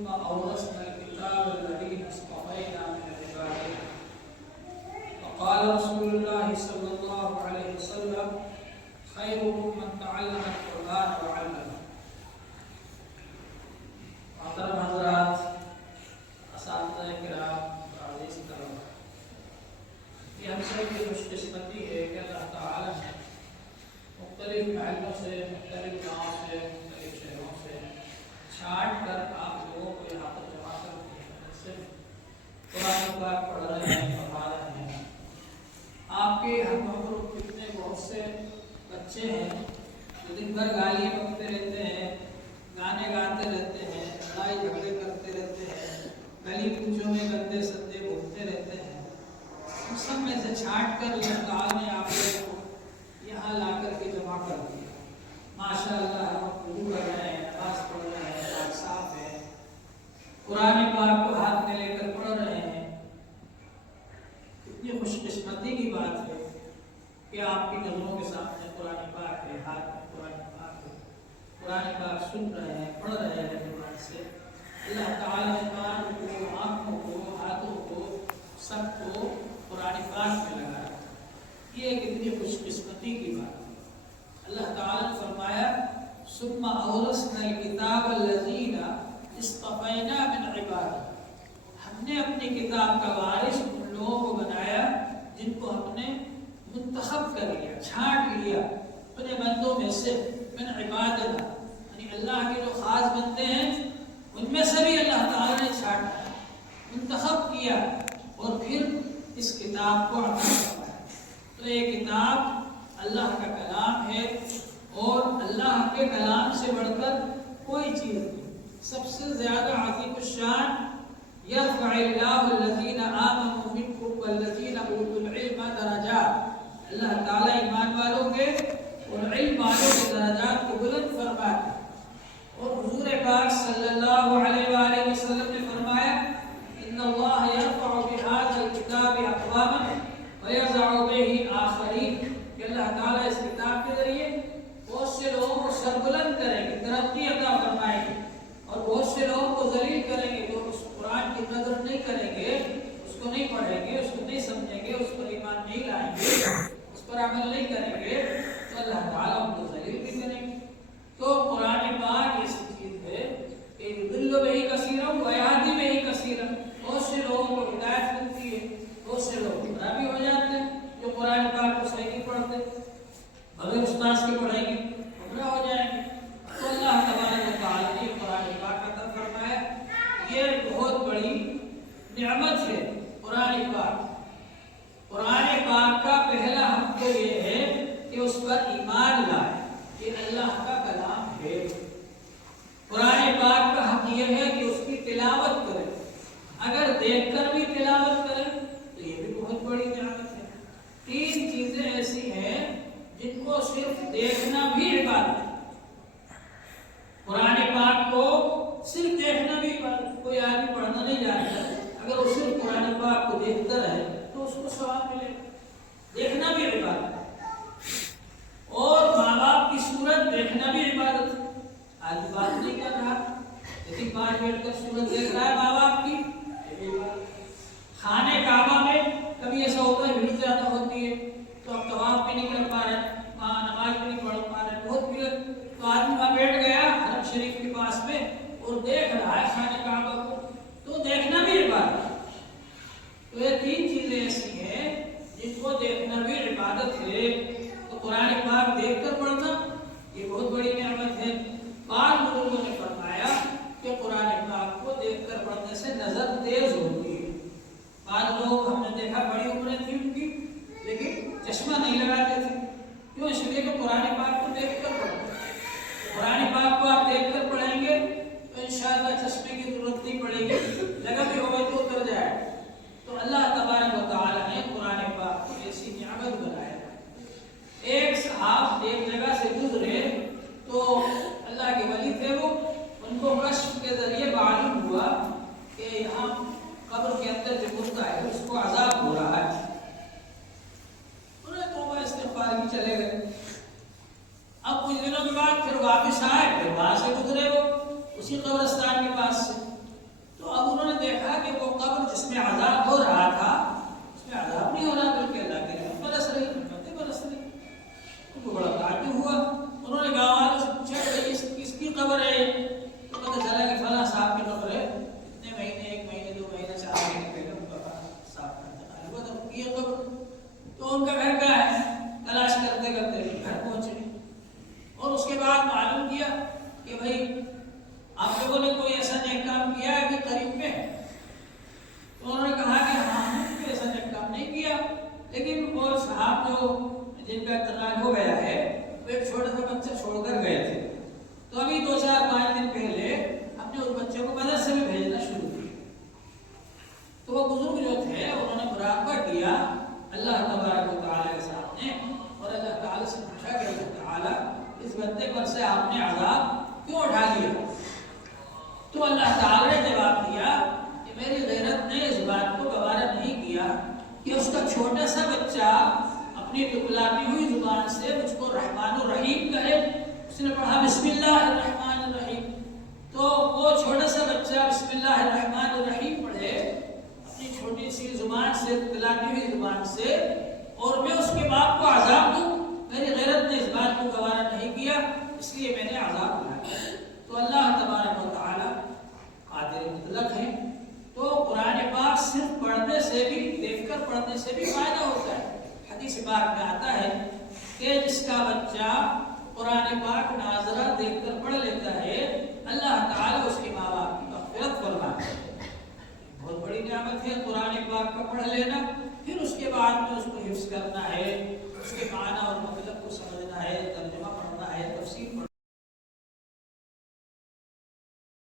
ثم أورثنا الكتاب الذين اصطفينا من عبادنا. وقال رسول الله صلى الله عليه وسلم خيركم من تعلم القرآن وعلمه. محترم حضرات، اساتذہ کرام، عزیز طلباء، یہ ہم سب کی خوش قسمتی ہے کہ اللہ تعالی نے مختلف محلوں سے، مختلف گاؤں سے، مختلف شہروں سے چھانٹ کر آپ لوگوں کو یہاں پر جمع کر دیا ہے. صرف قرآن پاک پڑھ رہے ہیں، پڑھا رہے ہیں. آپ کے ہم کتنے بہت سے بچے ہیں جو دن بھر گالیاں بکتے رہتے ہیں، گانے گاتے رہتے ہیں، لڑائی جھگڑے کرتے رہتے ہیں، گلی کوچوں میں گندے سندے گھومتے رہتے ہیں. ان سب میں سے چھانٹ کر اللہ تعالیٰ نے آپ لوگوں کو یہاں لا کر کے جمع کر دیا. ماشاء اللہ ہم وضو کر رہے ہیں، نماز پڑھ رہے ہیں، پاک صاف ہے، قرآن پاک کو ہاتھ میں لے کر پڑھ رہے ہیں. کتنی خوش قسمتی کی بات ہے کہ آپ کی نظروں کے سامنے قرآن پاک ہے، ہاتھ میں قرآن پاک ہے، قرآن پاک سن رہے ہیں، پڑھ رہے ہیں زبان سے. اللہ تعالیٰ نے کان کو، آنکھوں کو، ہاتھوں کو، سب کو قرآن پاک میں لگایا. یہ کتنی خوش قسمتی کی بات ہے. اللہ تعالیٰ نے فرمایا ثم اورثنا الکتاب الذین اصطفینا من عبادنا. ہم نے اپنی کتاب کا وارث ان لوگوں کو بنایا جن کو ہم نے منتخب کر لیا، چھانٹ لیا اپنے بندوں میں سے. من عبادنا یعنی اللہ کے جو خاص بندے ہیں ان میں سے بھی اللہ تعالیٰ نے چھانٹا، منتخب کیا اور پھر اس کتاب کو عطا فرمایا. تو یہ کتاب اللہ کا کلام ہے اور اللہ کے کلام سے بڑھ کر کوئی چیز نہیں. سب سے زیادہ عظیم الشان یرفع اللہ الذین آمنوا منکم والذین اوتوا العلم درجات. اللہ تعالیٰ ایمان والوں کے اور علم والوں کے درجات کو بلند فرماتے. اور حضور پاک صلی اللہ علیہ وآلہ وسلم نے فرمایا ان اللہ یرفع بهذا الکتاب اقواما ویضع به آخرین، کہ اللہ تعالیٰ اس کتاب کے ذریعے بہت سے لوگوں کو سربلند کریں گے، ترقی عطا فرمائیں گے، اور بہت سے لوگوں کو ذلیل کریں گے جو اس قرآن کی قدر نہیں کریں گے، اس کو نہیں پڑھیں گے، اس کو نہیں سمجھیں گے، اس پر ایمان نہیں لائیں گے، اس پر عمل نہیں کریں گے، تو اللہ تعالیٰ ان کو ذلیل بھی کریں گے. تو قرآن پاک ایسی چیز ہے کہ یضل بہ کثیرا ویہدی بہ کثیرا. بہت سے لوگوں کو ہدایت ملتی ہے، بہت سے لوگ گمراہ بھی ہو جاتے ہیں جو قرآن پاک کو صحیح نہیں پڑھتے، بغیر استاذ کے پڑھیں گے گمراہ ہو جائیں گے. تو اللہ تبارک و تعالیٰ نے قرآن پاک عطا فرمایا. یہ بہت بڑی نعمت ہے قرآن پاک. قرآن پاک کا پہلا حق تو یہ ہے کہ اس پر ایمان لائے، یہ اللہ کا کلام ہے. قرآن پاک کا حق یہ ہے کہ اس کی تلاوت کرے، اگر دیکھ کر بھی تلاوت کرے تو یہ بھی بہت بڑی نعمت ہے. 3 چیزیں ایسی ہیں جن کو صرف دیکھنا بھی عبادت ہے. قرآن پاک کو صرف دیکھنا بھی عبادت. کوئی آدمی پڑھنا نہیں جانتا، اگر وہ صرف قرآن پاک کو دیکھتا رہے تو اس کو ثواب ملے گا. دیکھنا بھی عبادت ہے. اور ماں باپ کی صورت دیکھنا بھی عبادت ہے. آج بات نہیں کر رہا لیکن پاس بیٹھ کر صورت دیکھ رہا ہے ماں باپ کی. خانے کعبہ میں کبھی ایسا ہوتا ہے بھیڑ زیادہ ہوتی ہے تو اب طواف بھی نہیں کر پا رہے، وہاں نماز بھی نہیں پڑھ پا رہے، بہت بھیڑ. تو آدمی وہاں بیٹھ گیا حرم شریف کے پاس میں اور دیکھ رہا ہے خانے کعبہ کو، تو دیکھنا بھی عبادت ہے. تو یہ 3 چیزیں ایسی ہیں جن کو دیکھنا بھی عبادت ہے. تو قرآن پاک دیکھ کر پڑھنا یہ بہت بڑی نعمت ہے. بعض بزرگوں نے فرمایا کہ قرآن پاک کو دیکھ کر پڑھنے سے نظر تیز ہوتی ہے. بعض لوگ ہم نے دیکھا بڑی عمریں تھی ان کی لیکن چشمہ نہیں لگاتے تھے. کیوں؟ اس لیے کہ قرآن پاک کو دیکھ کر پڑھتے. قرآن پاک کو آپ دیکھ کر پڑھیں گے تو انشاءاللہ چشمے کی ضرورت نہیں پڑے گی، لگا بھی ہوگا تو اتر جائے. تو اللہ تبارک و تعالیٰ نے قرآن پاک کو ایسی نعمت بنایا. ایک صحاب ایک جگہ سے گزرے تو اللہ کے ولی تھے وہ، ان کو کشف کے ذریعے معلوم ہوا کہ یہاں قبر کے اندر جو مردہ ہے اس کو عذاب ہو رہا ہے. انہیں توبہ استغفار کی چلے گئے. اب کچھ دنوں کے بعد پھر واپس آئے، پھر وہاں سے گزرے وہ اسی قبرستان کے پاس سے. میں عذاب ہو رہا تھا اس میں عذاب نہیں ہو رہا، بلکہ اللہ کی رحمت برس رہی، رحمتیں برس رہی۔ ان کو بڑا تعجب ہوا، انہوں نے گاؤں والوں سے پوچھا کہ کس کی قبر ہے؟ تو پتہ چلا کہ فلاں صاحب کی قبر ہے، اتنے مہینے، 1 مہینے 2 مہینے 4 مہینے پہلے ان کا صاحب کا انتقال ہوا تھا، یہ قبر۔ تو ان کا گھر کہاں ہے؟ تلاش کرتے کرتے گھر پہنچے، اور اس کے بعد معلوم کیا کہ بھائی آپ لوگوں نے کوئی ایسا نیک کام کیا ہے ابھی قریب میں؟ تو انہوں نے کہا کہ ہاں ہم نے ایسا نیک کام نہیں کیا، لیکن وہ صاحب جو جن کا انتقال ہو گیا ہے وہ ایک چھوٹا سا بچہ چھوڑ کر گئے تھے، تو ابھی 2 4 5 دن پہلے ہم نے اس بچے کو مدرسے میں بھیجنا شروع کیا۔ تو وہ بزرگ جو تھے انہوں نے مراقبہ کیا اللہ تبارک و تعالیٰ کے سامنے، اور اللہ تعالیٰ سے پوچھا کہ اللہ تعالیٰ اس بندے پر سے آپ نے عذاب کیوں اٹھا لیا؟ تو اللہ تعالیٰ نے جواب دیا کہ میری غیرت نے اس بات کو گوارا نہیں کیا کہ اس کا چھوٹا سا بچہ اپنی ٹکلاتی ہوئی زبان سے مجھ کو رحمان الرحیم کہے۔ اس نے پڑھا بسم اللہ الرحمن الرحیم، تو وہ چھوٹا سا بچہ بسم اللہ الرحمن الرحیم پڑھے اپنی چھوٹی سی زبان سے، ٹکلاتی ہوئی زبان سے، اور میں اس کے باپ کو عذاب دوں؟ میری غیرت نے اس بات کو گوارا نہیں کیا، اس لیے میں نے عذاب اٹھایا۔ تو اللہ تبارک و تعالیٰ قادر مطلق ہے، تو قرآن پاک صرف پڑھنے سے بھی، دیکھ کر پڑھنے سے بھی فائدہ ہوتا ہے۔ حدیث پاک میں آتا ہے کہ جس کا بچہ قرآن پاک ناظرہ دیکھ کر پڑھ لیتا ہے اللہ تعالیٰ اس کے ماں باپ کی مغفرت فرماتا ہے۔ بہت بڑی نعمت ہے قرآن پاک کا پڑھ لینا، پھر اس کے بعد میں اس کو حفظ کر